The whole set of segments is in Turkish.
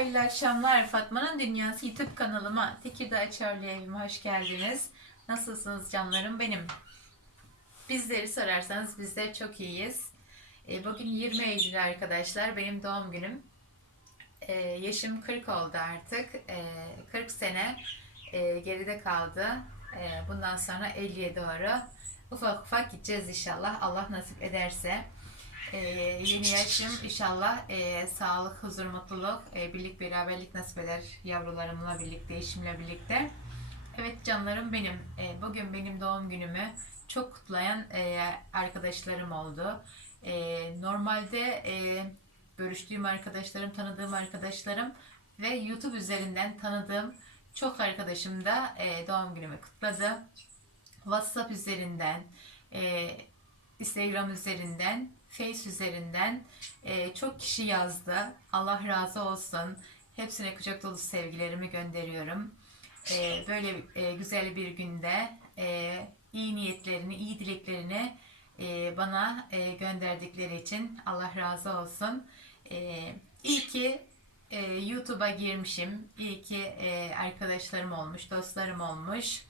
hayırlı akşamlar. Fatma'nın Dünyası YouTube kanalıma, Tekirdağ Çarlı evime hoş geldiniz. Nasılsınız canlarım benim? Bizleri sorarsanız bizler çok iyiyiz. E, Bugün 20 Eylül arkadaşlar, benim doğum günüm. E, Yaşım 40 oldu artık. E, 40 sene e, geride kaldı. Bundan sonra 50'ye doğru ufak ufak gideceğiz inşallah. Allah nasip ederse. Ee, yeni yaşım inşallah e, sağlık, huzur, mutluluk, e, birlik, beraberlik nasip eder yavrularımla birlikte, eşimle birlikte. Evet canlarım benim. E, bugün benim doğum günümü çok kutlayan e, arkadaşlarım oldu. E, normalde e, görüştüğüm arkadaşlarım, tanıdığım arkadaşlarım ve YouTube üzerinden tanıdığım çok arkadaşım da e, doğum günümü kutladı. WhatsApp üzerinden, e, Instagram üzerinden, Face üzerinden e, çok kişi yazdı. Allah razı olsun. Hepsine kucak dolu sevgilerimi gönderiyorum. E, böyle e, güzel bir günde e, iyi niyetlerini, iyi dileklerini e, bana e, gönderdikleri için Allah razı olsun. E, iyi ki e, YouTube'a girmişim. İyi ki e, arkadaşlarım olmuş, dostlarım olmuş.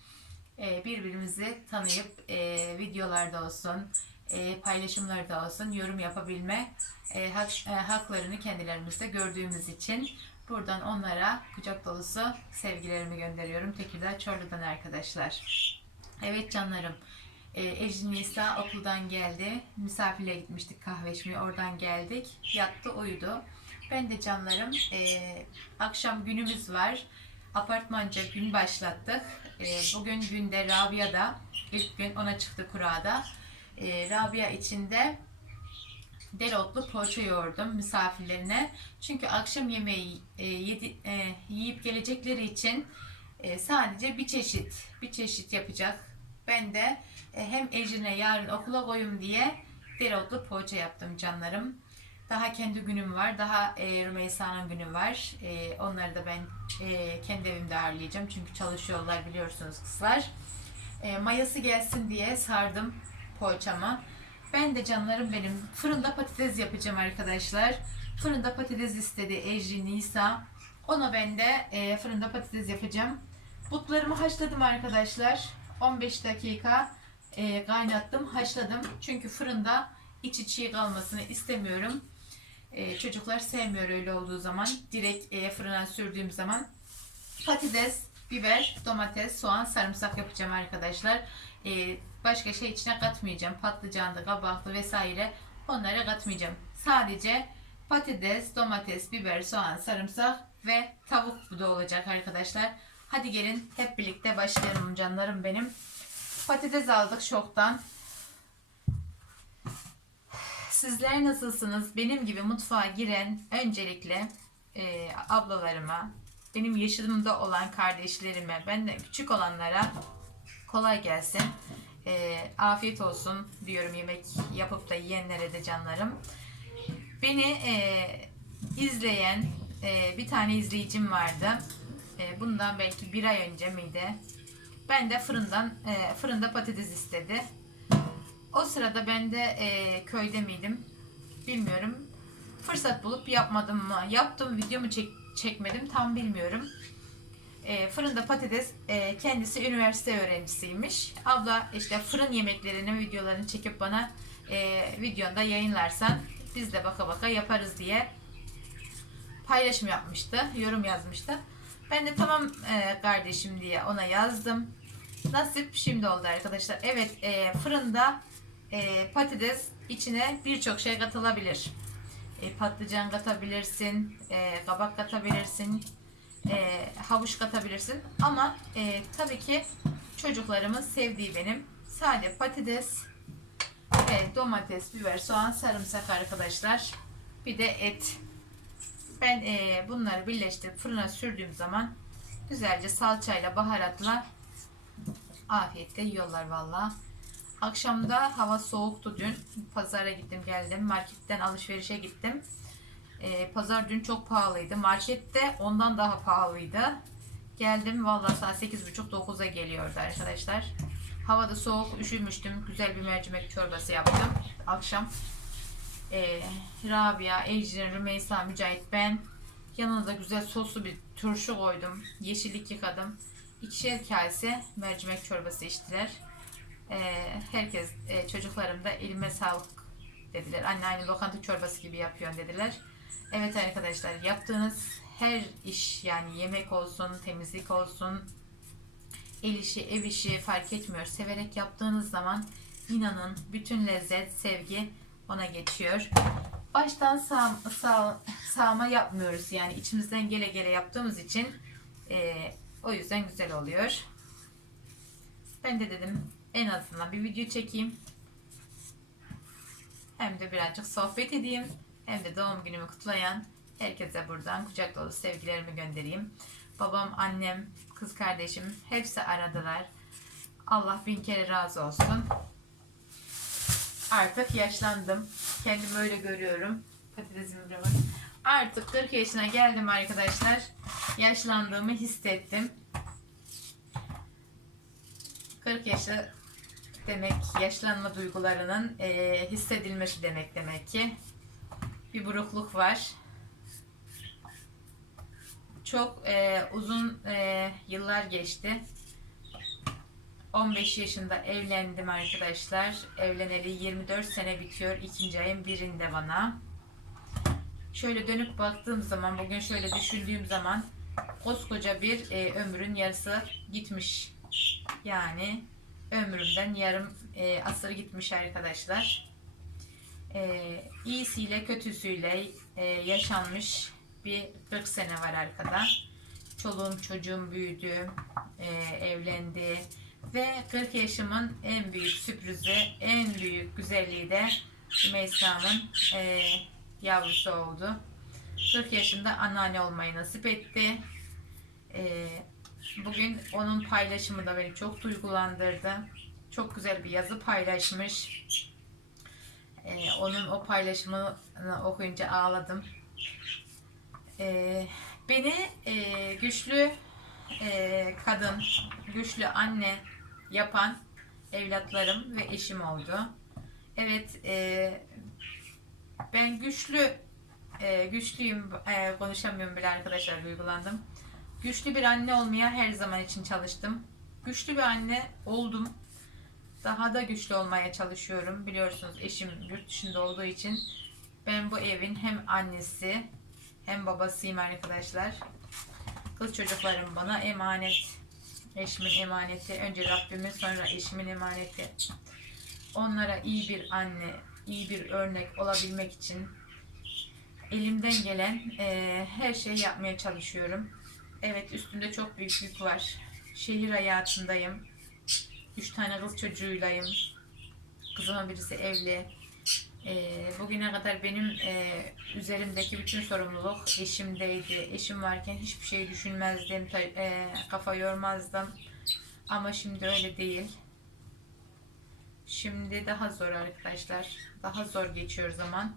E, birbirimizi tanıyıp e, videolarda olsun, e, paylaşımlarda olsun yorum yapabilme e, hak, e, haklarını kendilerimizde gördüğümüz için buradan onlara kucak dolusu sevgilerimi gönderiyorum. Tekirdağ Çorlu'dan arkadaşlar. Evet canlarım. E, Ecrin Nisa okuldan geldi. Misafirle gitmiştik kahve içmeye. Oradan geldik. Yattı uyudu. Ben de canlarım e, akşam günümüz var. Apartmanca gün başlattık. E, bugün günde Rabia'da ilk gün ona çıktı kurada. E, Rabia içinde dereotlu poğaça yoğurdum misafirlerine. Çünkü akşam yemeği e, yedi, e, yiyip gelecekleri için e, sadece bir çeşit bir çeşit yapacak. Ben de e, hem Ecrin'e yarın okula koyayım diye dereotlu poğaça yaptım canlarım. Daha kendi günüm var. Daha e, Rümeysa'nın günü var. E, onları da ben e, kendi evimde ağırlayacağım. Çünkü çalışıyorlar biliyorsunuz kızlar. E, mayası gelsin diye sardım poğaçamı. Ben de canlarım benim fırında patates yapacağım arkadaşlar. Fırında patates istedi Ejri Nisa. Ona ben de e, fırında patates yapacağım. Butlarımı haşladım arkadaşlar. 15 dakika e, kaynattım, haşladım. Çünkü fırında içi çiğ kalmasını istemiyorum. E, çocuklar sevmiyor öyle olduğu zaman. Direkt e, fırına sürdüğüm zaman patates, biber, domates, soğan, sarımsak yapacağım arkadaşlar. E, başka şey içine katmayacağım. Patlıcanlı, kabaklı vesaire onlara katmayacağım. Sadece patates, domates, biber, soğan, sarımsak ve tavuk bu da olacak arkadaşlar. Hadi gelin hep birlikte başlayalım canlarım benim. Patates aldık şoktan. Sizler nasılsınız? Benim gibi mutfağa giren öncelikle e, ablalarıma, benim yaşımda olan kardeşlerime, benden küçük olanlara kolay gelsin. E, afiyet olsun diyorum yemek yapıp da yiyenlere de canlarım. Beni e, izleyen e, bir tane izleyicim vardı. E, bundan belki bir ay önce miydi? Ben de fırından e, fırında patates istedi. O sırada ben de e, köyde miydim? Bilmiyorum. Fırsat bulup yapmadım mı? Yaptım video mu çek, çekmedim tam bilmiyorum. E, fırında patates e, kendisi üniversite öğrencisiymiş. Abla işte fırın yemeklerinin videolarını çekip bana e, videonda yayınlarsan biz de baka baka yaparız diye paylaşım yapmıştı. Yorum yazmıştı. Ben de tamam e, kardeşim diye ona yazdım. Nasip şimdi oldu arkadaşlar. Evet e, fırında e, patates içine birçok şey katılabilir. E, patlıcan katabilirsin, e, kabak katabilirsin, e, havuç katabilirsin. Ama e, tabii ki çocuklarımın sevdiği benim sade patates ve domates, biber, soğan, sarımsak arkadaşlar. Bir de et. Ben e, bunları birleştirip fırına sürdüğüm zaman güzelce salçayla, baharatla afiyetle yiyorlar valla. Akşamda hava soğuktu dün. Pazara gittim geldim. Marketten alışverişe gittim. Ee, pazar dün çok pahalıydı. Markette ondan daha pahalıydı. Geldim valla saat 8.30-9'a geliyordu arkadaşlar. Havada soğuk üşümüştüm. Güzel bir mercimek çorbası yaptım. Akşam ee, Rabia, Ecrin, Rümeysa, Mücahit ben Yanına güzel soslu bir turşu koydum. Yeşillik yıkadım. İkişer kase mercimek çorbası içtiler. Ee, herkes, e, çocuklarım da elime sağlık dediler. Anne aynı lokanta çorbası gibi yapıyorsun dediler. Evet arkadaşlar yaptığınız her iş yani yemek olsun, temizlik olsun, el işi, ev işi fark etmiyor. Severek yaptığınız zaman inanın bütün lezzet, sevgi ona geçiyor. Baştan sağ, sağ, sağma yapmıyoruz. Yani içimizden gele gele yaptığımız için eee, o yüzden güzel oluyor. Ben de dedim en azından bir video çekeyim. Hem de birazcık sohbet edeyim. Hem de doğum günümü kutlayan herkese buradan kucak dolu sevgilerimi göndereyim. Babam, annem, kız kardeşim hepsi aradılar. Allah bin kere razı olsun. Artık yaşlandım. Kendimi öyle görüyorum. Patatesimi bırak. Artık 40 yaşına geldim arkadaşlar. Yaşlandığımı hissettim. 40 yaşı demek yaşlanma duygularının eee, hissedilmesi demek demek ki. Bir burukluk var. Çok eee, uzun eee, yıllar geçti. 15 yaşında evlendim arkadaşlar. Evleneli 24 sene bitiyor. ikinci ayın birinde bana. Şöyle dönüp baktığım zaman, bugün şöyle düşündüğüm zaman koskoca bir e, ömrün yarısı gitmiş. Yani ömrümden yarım e, asır gitmiş arkadaşlar. E, iyisiyle kötüsüyle e, yaşanmış bir 40 sene var arkada. Çoluğum çocuğum büyüdü, e, evlendi ve 40 yaşımın en büyük sürprizi, en büyük güzelliği de Rümeysa'nın e, yavrusu oldu. 40 yaşında anneanne olmayı nasip etti. E, bugün onun paylaşımı da beni çok duygulandırdı. Çok güzel bir yazı paylaşmış. E, onun o paylaşımını okuyunca ağladım. E, beni e, güçlü e, kadın, güçlü anne yapan evlatlarım ve eşim oldu. Evet, e, ben güçlü, e, güçlüyüm, e, konuşamıyorum bile arkadaşlar, duygulandım. Güçlü bir anne olmaya her zaman için çalıştım. Güçlü bir anne oldum. Daha da güçlü olmaya çalışıyorum. Biliyorsunuz eşim yurt dışında olduğu için ben bu evin hem annesi hem babasıyım arkadaşlar. Kız çocuklarım bana emanet. Eşimin emaneti. Önce Rabbimin sonra eşimin emaneti. Onlara iyi bir anne, iyi bir örnek olabilmek için elimden gelen eee, her şeyi yapmaya çalışıyorum. Evet üstümde çok büyük yük var. Şehir hayatındayım. Üç tane kız çocuğuylayım. Kızımın birisi evli. Ee, bugüne kadar benim e, üzerimdeki bütün sorumluluk eşimdeydi. Eşim varken hiçbir şey düşünmezdim, e, kafa yormazdım. Ama şimdi öyle değil. Şimdi daha zor arkadaşlar. Daha zor geçiyor zaman.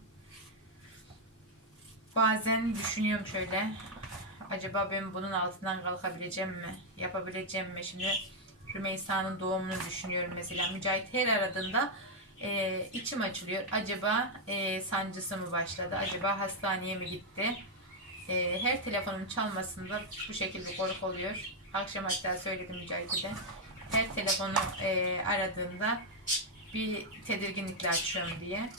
Bazen düşünüyorum şöyle. Acaba ben bunun altından kalkabileceğim mi? Yapabileceğim mi? Şimdi Rümeysa'nın doğumunu düşünüyorum mesela. Mücahit her aradığında e, içim açılıyor. Acaba e, sancısı mı başladı? Acaba hastaneye mi gitti? E, her telefonun çalmasında bu şekilde korku oluyor. Akşam hatta söyledim Mücahit'e de. Her telefonu e, aradığında bir tedirginlikle açıyorum diye.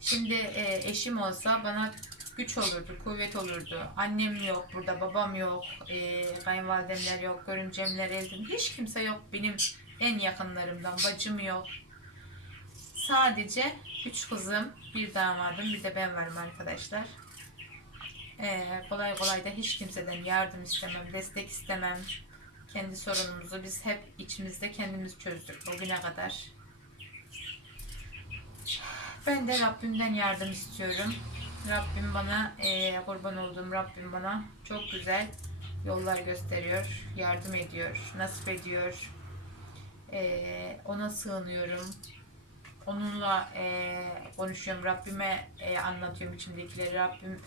Şimdi e, eşim olsa bana güç olurdu, kuvvet olurdu. Annem yok burada, babam yok, e, kayınvalidemler yok, görümcemler eldim. Hiç kimse yok benim en yakınlarımdan. Bacım yok. Sadece üç kızım, bir damadım, bir de ben varım arkadaşlar. Ee, kolay kolay da hiç kimseden yardım istemem, destek istemem. Kendi sorunumuzu biz hep içimizde kendimiz çözdük bugüne kadar. Ben de Rabbimden yardım istiyorum. Rabbim bana, e, kurban olduğum Rabbim bana çok güzel yollar gösteriyor, yardım ediyor, nasip ediyor. E, ona sığınıyorum. Onunla e, konuşuyorum. Rabbime e, anlatıyorum içimdekileri. Rabbim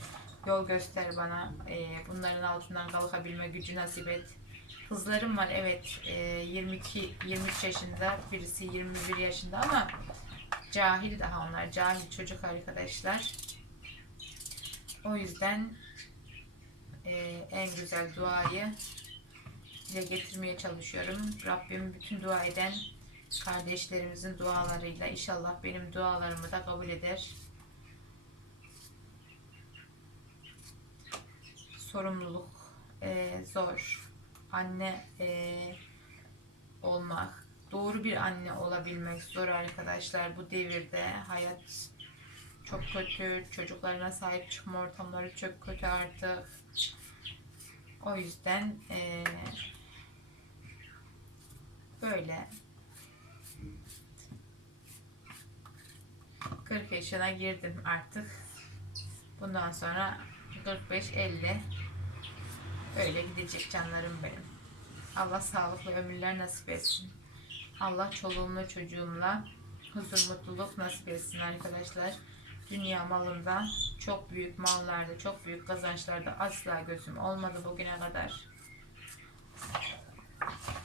yol göster bana. E, bunların altından kalkabilme gücü nasip et. Kızlarım var evet. E, 22 23 yaşında, birisi 21 yaşında ama cahil daha onlar. Cahil çocuk arkadaşlar. O yüzden e, en güzel duayı dile getirmeye çalışıyorum. Rabbim bütün dua eden kardeşlerimizin dualarıyla inşallah benim dualarımı da kabul eder. Sorumluluk e, zor. Anne e, olmak, doğru bir anne olabilmek zor arkadaşlar. Bu devirde hayat çok kötü. Çocuklarına sahip çıkma ortamları çok kötü artık. O yüzden e, böyle 40 yaşına girdim artık. Bundan sonra 45-50 öyle gidecek canlarım benim. Allah sağlıklı ömürler nasip etsin. Allah çoluğumla çocuğumla huzur mutluluk nasip etsin arkadaşlar. Dünya malında çok büyük mallarda, çok büyük kazançlarda asla gözüm olmadı bugüne kadar.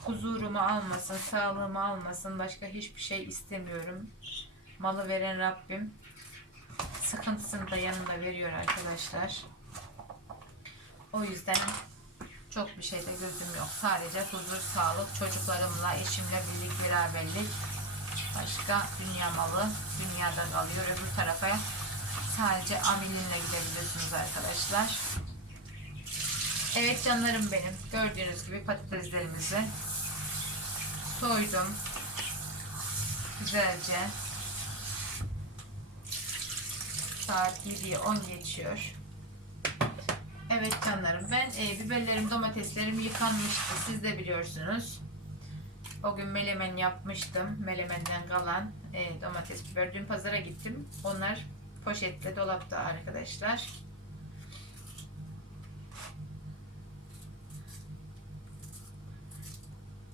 Huzurumu almasın, sağlığımı almasın, başka hiçbir şey istemiyorum. Malı veren Rabbim sıkıntısını da yanında veriyor arkadaşlar. O yüzden çok bir şeyde gözüm yok. Sadece huzur, sağlık, çocuklarımla, eşimle birlik, beraberlik. Başka dünya malı dünyada kalıyor. Öbür tarafa sadece amilinle gidebilirsiniz arkadaşlar. Evet canlarım benim. Gördüğünüz gibi patateslerimizi soydum. Güzelce. Saat 7'ye 10 geçiyor. Evet canlarım ben e, biberlerim domateslerim yıkanmıştı siz de biliyorsunuz. O gün melemen yapmıştım. Melemenden kalan e, domates biber. Dün pazara gittim. Onlar poşette dolapta arkadaşlar.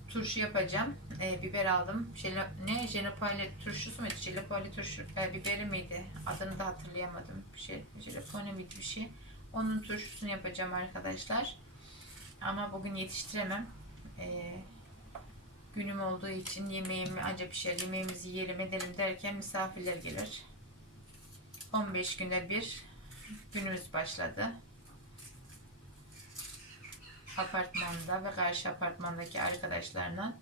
Turşu yapacağım. E, biber aldım. Jele, ne? Jenopale turşusu muydu? Jelopale turşu e, biberi miydi? Adını da hatırlayamadım. Bir şey, miydi bir şey. Onun turşusunu yapacağım arkadaşlar. Ama bugün yetiştiremem. Ee, günüm olduğu için yemeğimi acaba pişer, yemeğimizi yiyelim edelim derken misafirler gelir. 15 günde bir günümüz başladı. Apartmanda ve karşı apartmandaki arkadaşlarla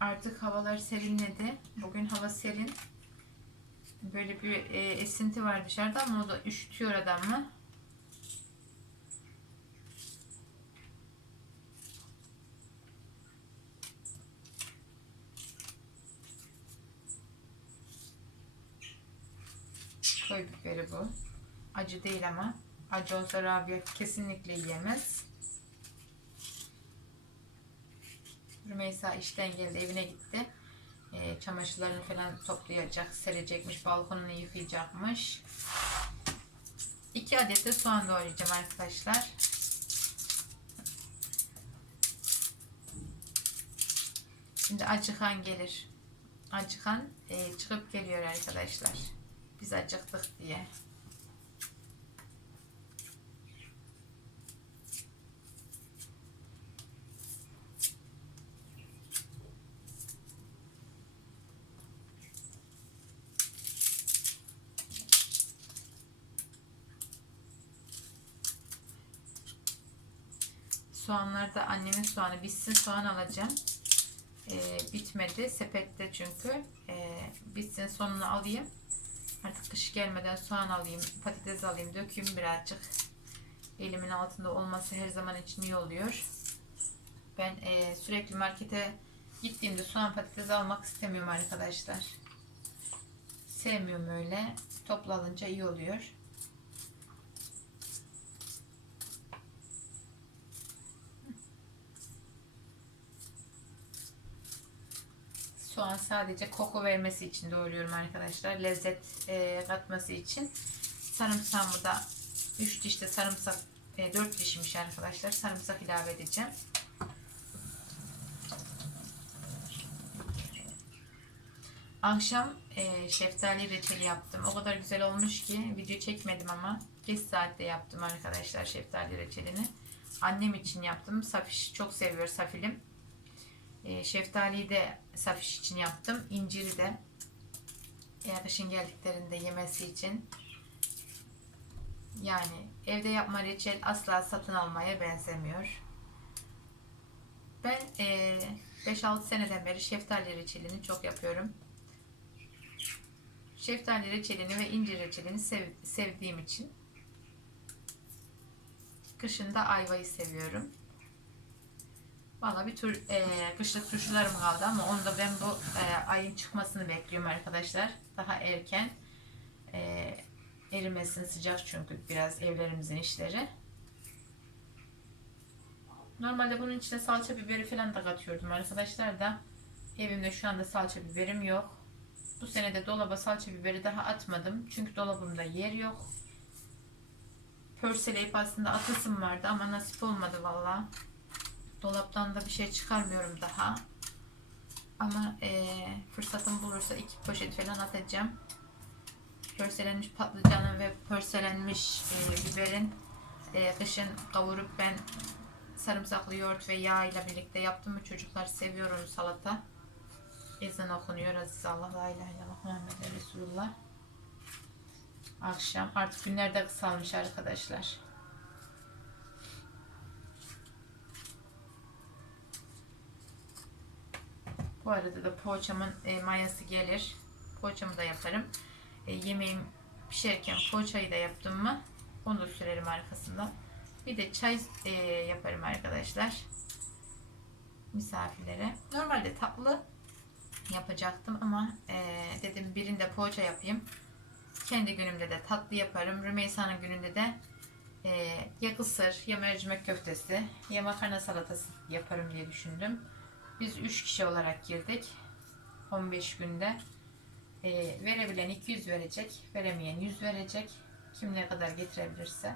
Artık havalar serinledi. Bugün hava serin. Böyle bir e, esinti var dışarıda ama o da üşütüyor adamı. Koy biberi bu. Acı değil ama. Acı olsa Rabia kesinlikle yiyemez. Rümeysa işten geldi evine gitti. E, çamaşırlarını falan toplayacak, serecekmiş, balkonunu yıkayacakmış. 2 adet de soğan doğrayacağım arkadaşlar. Şimdi acıkan gelir. Acıkan e, çıkıp geliyor arkadaşlar. Biz acıktık diye. Soğanlar da annemin soğanı bitsin soğan alacağım. Ee, bitmedi sepette çünkü. Ee, bitsin sonunu alayım. Artık kış gelmeden soğan alayım, patates alayım, dökeyim birazcık. Elimin altında olması her zaman için iyi oluyor. Ben e, sürekli markete gittiğimde soğan patates almak istemiyorum arkadaşlar. Sevmiyorum öyle. Toplu alınca iyi oluyor. Soğan sadece koku vermesi için doğruyorum arkadaşlar. Lezzet e, katması için. Sarımsağımı da 3 dişte sarımsak, e, 4 dişmiş arkadaşlar. Sarımsak ilave edeceğim. Akşam e, şeftali reçeli yaptım. O kadar güzel olmuş ki video çekmedim ama geç saatte yaptım arkadaşlar şeftali reçelini. annem için yaptım. Safiş çok seviyor safilim. E, şeftaliyi de safiş için yaptım. İnciri de e, kışın geldiklerinde yemesi için. Yani evde yapma reçel asla satın almaya benzemiyor. Ben e, 5-6 seneden beri şeftali reçelini çok yapıyorum. Şeftali reçelini ve incir reçelini sev- sevdiğim için kışında ayvayı seviyorum. Valla bir tür e, kışlık turşularım kaldı ama onu da ben bu e, ayın çıkmasını bekliyorum arkadaşlar. Daha erken e, erimesin sıcak çünkü biraz evlerimizin işleri. Normalde bunun içine salça biberi falan da katıyordum arkadaşlar da evimde şu anda salça biberim yok. Bu sene de dolaba salça biberi daha atmadım. Çünkü dolabımda yer yok. Pörseleyip aslında atasım vardı ama nasip olmadı valla. Dolaptan da bir şey çıkarmıyorum daha. Ama eee, fırsatım bulursa iki poşet falan atacağım. Pörselenmiş patlıcanın ve pörselenmiş eee, biberin eee, kışın kavurup ben sarımsaklı yoğurt ve yağ ile birlikte yaptım mı çocuklar seviyorum salata. Ezan okunuyor Aziz Allah la ilahe illallah Muhammed Resulullah. Akşam artık günler de kısalmış arkadaşlar. Bu arada da poğaçamın e, mayası gelir. Poğaçamı da yaparım. E, yemeğim pişerken poğaçayı da yaptım mı onu da sürerim arkasından. Bir de çay e, yaparım arkadaşlar. Misafirlere. Normalde tatlı yapacaktım ama e, dedim birinde poğaça yapayım. Kendi günümde de tatlı yaparım. Rümeysa'nın gününde de e, ya kısır ya mercimek köftesi ya makarna salatası yaparım diye düşündüm. Biz 3 kişi olarak girdik. 15 günde. E, verebilen 200 verecek. Veremeyen 100 verecek. Kim ne kadar getirebilirse.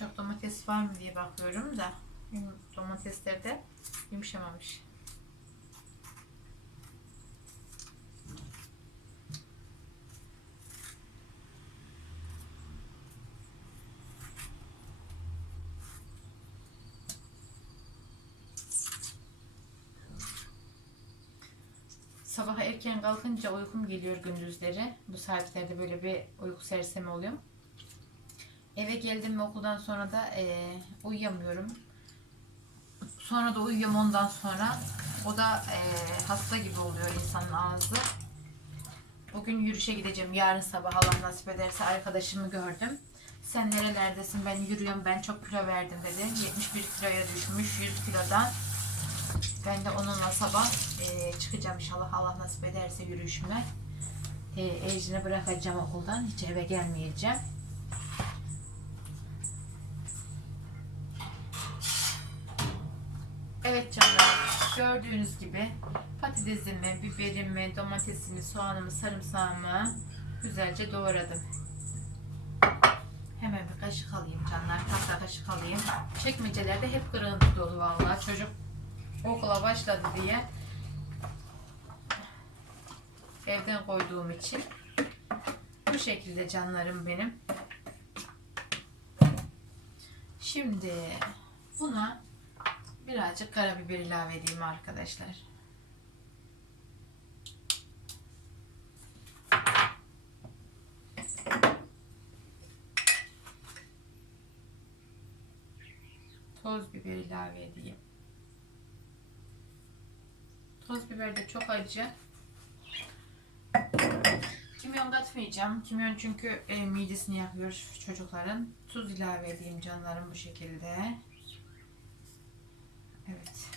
Yumuşak domates var mı diye bakıyorum da domatesler de yumuşamamış. Sabah erken kalkınca uykum geliyor gündüzleri. Bu saatlerde böyle bir uyku sersemi oluyor. Eve geldim mi okuldan sonra da eee, uyuyamıyorum. Sonra da uyuyorum ondan sonra. O da eee, hasta gibi oluyor insanın ağzı. Bugün yürüyüşe gideceğim. Yarın sabah Allah nasip ederse arkadaşımı gördüm. Sen nerelerdesin? Ben yürüyorum. Ben çok kilo verdim dedi. 71 kiloya düşmüş 100 kilodan. Ben de onunla sabah eee, çıkacağım inşallah Allah nasip ederse yürüyüşüme. Eee Ecrin'i bırakacağım okuldan. Hiç eve gelmeyeceğim. Gördüğünüz gibi patatesimi, biberimi, domatesimi, soğanımı, sarımsağımı güzelce doğradım. Hemen bir kaşık alayım canlar. Tahta kaşık alayım. Çekmecelerde hep kırıntı dolu vallahi. Çocuk okula başladı diye evden koyduğum için bu şekilde canlarım benim. Şimdi buna birazcık karabiber ilave edeyim arkadaşlar. Toz biber ilave edeyim. Toz biber de çok acı. Kimyon katmayacağım. Kimyon çünkü e, midesini yakıyor çocukların. Tuz ilave edeyim canlarım bu şekilde. Evet.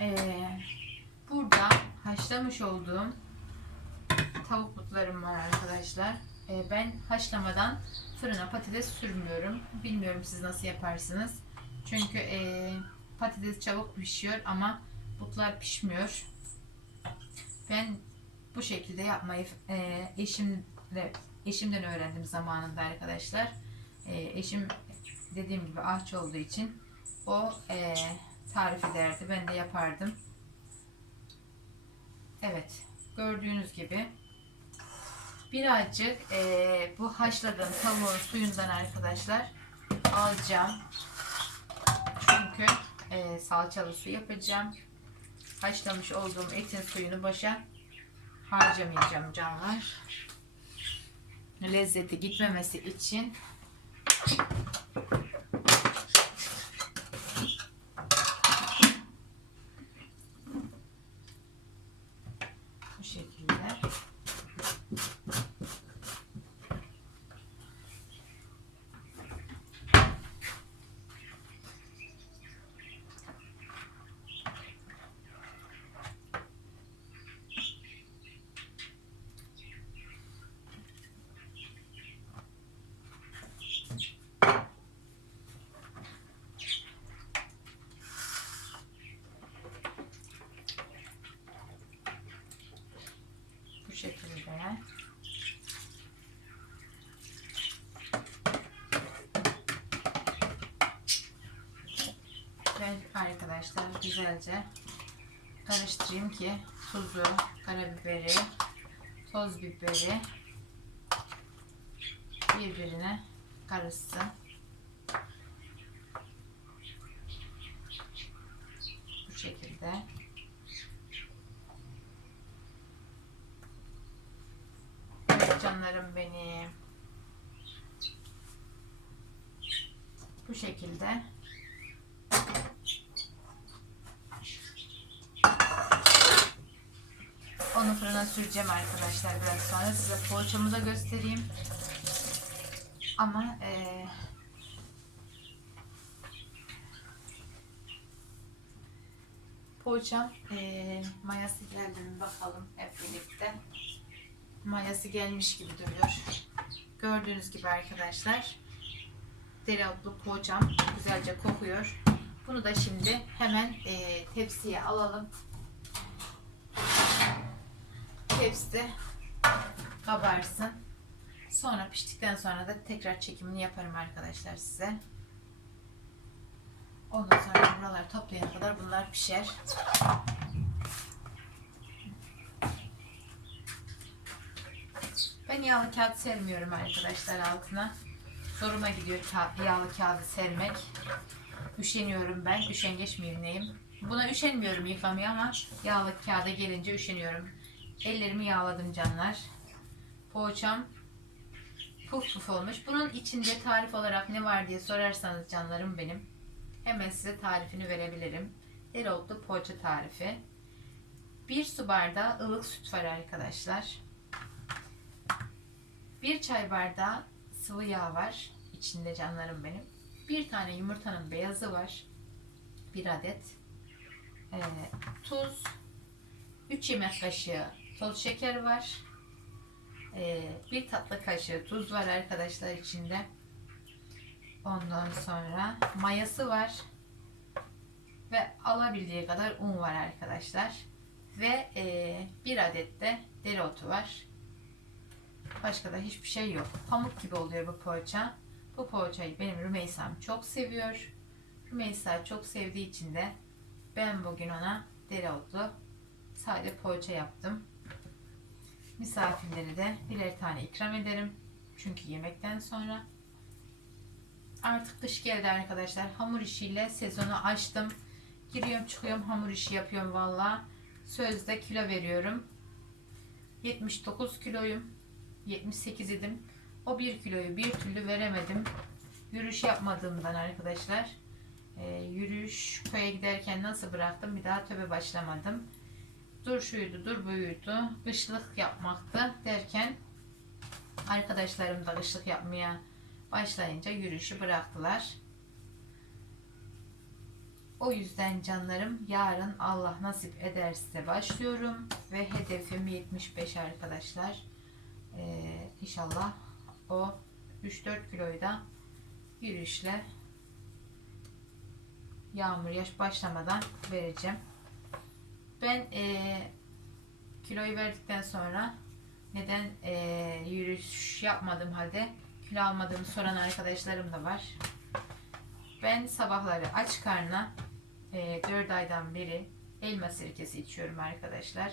Ee, burada haşlamış olduğum tavuk butlarım var arkadaşlar. Ee, ben haşlamadan fırına patates sürmüyorum. Bilmiyorum siz nasıl yaparsınız. Çünkü ee, patates çabuk pişiyor ama butlar pişmiyor. Ben bu şekilde yapmayı ee, eşimle eşimden öğrendim zamanında arkadaşlar. Ee, eşim dediğim gibi ahçı olduğu için o ee, tarif ederdi. Ben de yapardım. Evet. Gördüğünüz gibi birazcık eee, bu haşladığım tavuğun suyundan arkadaşlar alacağım. Çünkü eee, salçalı su yapacağım. Haşlamış olduğum etin suyunu başa harcamayacağım canlar. Lezzeti gitmemesi için Thank you. Şekilde. Ben arkadaşlar güzelce karıştırayım ki tuzu, karabiberi, toz biberi birbirine karışsın. Bu şekilde. Evet canlarım benim. Bu şekilde. Onu fırına süreceğim arkadaşlar biraz sonra. Size poğaçamı da göstereyim. Ama eee poğaçam eee mayası geldi mi bakalım hep birlikte mayası gelmiş gibi duruyor. Gördüğünüz gibi arkadaşlar dereotlu poğaçam güzelce kokuyor. Bunu da şimdi hemen e, tepsiye alalım. Tepside kabarsın. Sonra piştikten sonra da tekrar çekimini yaparım arkadaşlar size. Ondan sonra buralar toplayana kadar bunlar pişer. Ben yağlı kağıt sermiyorum arkadaşlar altına. Zoruma gidiyor yağlı kağıdı sermek. Üşeniyorum ben. Üşengeç miyim? Buna üşenmiyorum yıkamaya ama yağlı kağıda gelince üşeniyorum. Ellerimi yağladım canlar. Poğaçam puf puf olmuş. Bunun içinde tarif olarak ne var diye sorarsanız canlarım benim. Hemen size tarifini verebilirim. Dereotlu poğaça tarifi. Bir su bardağı ılık süt var arkadaşlar. Bir çay bardağı sıvı yağ var. içinde canlarım benim. Bir tane yumurtanın beyazı var. Bir adet. Ee, tuz. 3 yemek kaşığı toz şeker var. Ee, bir tatlı kaşığı tuz var arkadaşlar içinde. Ondan sonra mayası var. Ve alabildiği kadar un var arkadaşlar. Ve e, bir adet de dereotu var. Başka da hiçbir şey yok. Pamuk gibi oluyor bu poğaça. Bu poğaçayı benim Rümeysa'm çok seviyor. Rümeysa çok sevdiği için de ben bugün ona dereotlu sade poğaça yaptım. Misafirleri de birer tane ikram ederim. Çünkü yemekten sonra artık kış geldi arkadaşlar. Hamur işiyle sezonu açtım. Giriyorum çıkıyorum hamur işi yapıyorum valla. Sözde kilo veriyorum. 79 kiloyum. 78 idim. O 1 kiloyu bir türlü veremedim. Yürüyüş yapmadığımdan arkadaşlar. Ee, yürüyüş köye giderken nasıl bıraktım bir daha töbe başlamadım. Dur şuydu dur buydu. Kışlık yapmaktı derken arkadaşlarım da kışlık yapmaya başlayınca yürüyüşü bıraktılar. O yüzden canlarım yarın Allah nasip ederse başlıyorum ve hedefim 75 arkadaşlar. Ee, inşallah o 3-4 kiloyu da yürüyüşle yağmur yaş başlamadan vereceğim. Ben eee, kiloyu verdikten sonra neden eee, yürüyüş yapmadım halde kilo almadığımı soran arkadaşlarım da var. Ben sabahları aç karnına eee 4 aydan beri elma sirkesi içiyorum arkadaşlar.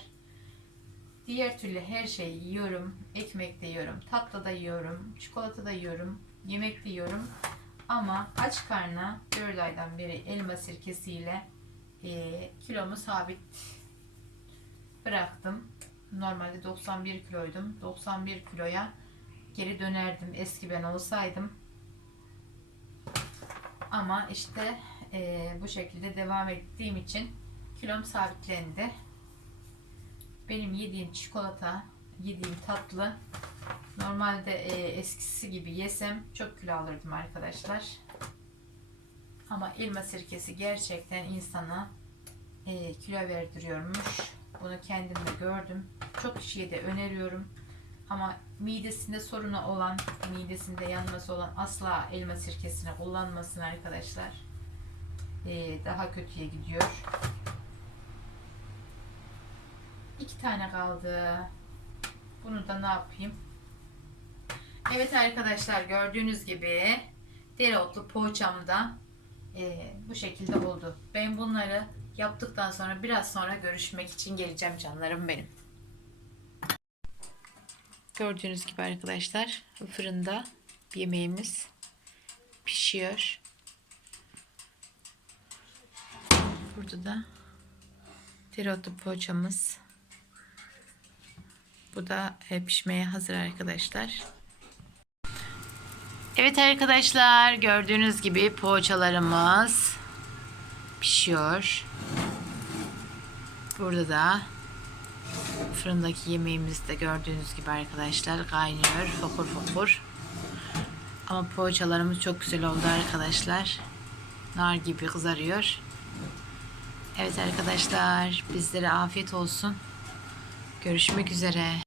Diğer türlü her şeyi yiyorum. Ekmek de yiyorum, tatlı da yiyorum, çikolata da yiyorum, yemek de yiyorum. Ama aç karnına 4 aydan beri elma sirkesiyle eee kilomu sabit bıraktım. Normalde 91 kiloydum. 91 kiloya geri dönerdim eski ben olsaydım. Ama işte eee, bu şekilde devam ettiğim için kilom sabitlendi. Benim yediğim çikolata, yediğim tatlı normalde eee, eskisi gibi yesem çok kilo alırdım arkadaşlar. Ama elma sirkesi gerçekten insana eee, kilo verdiriyormuş. Bunu kendim de gördüm. Çok kişiye de öneriyorum. Ama midesinde sorunu olan, midesinde yanması olan asla elma sirkesini kullanmasın arkadaşlar. Ee, daha kötüye gidiyor. İki tane kaldı. Bunu da ne yapayım? Evet arkadaşlar gördüğünüz gibi dereotlu poğaçam da e, bu şekilde oldu. Ben bunları yaptıktan sonra biraz sonra görüşmek için geleceğim canlarım benim. Gördüğünüz gibi arkadaşlar fırında yemeğimiz pişiyor. Burada da dereotlu poğaçamız. Bu da e, pişmeye hazır arkadaşlar. Evet arkadaşlar gördüğünüz gibi poğaçalarımız pişiyor. Burada da fırındaki yemeğimiz de gördüğünüz gibi arkadaşlar kaynıyor fokur fokur. Ama poğaçalarımız çok güzel oldu arkadaşlar. Nar gibi kızarıyor. Evet arkadaşlar bizlere afiyet olsun. Görüşmek üzere.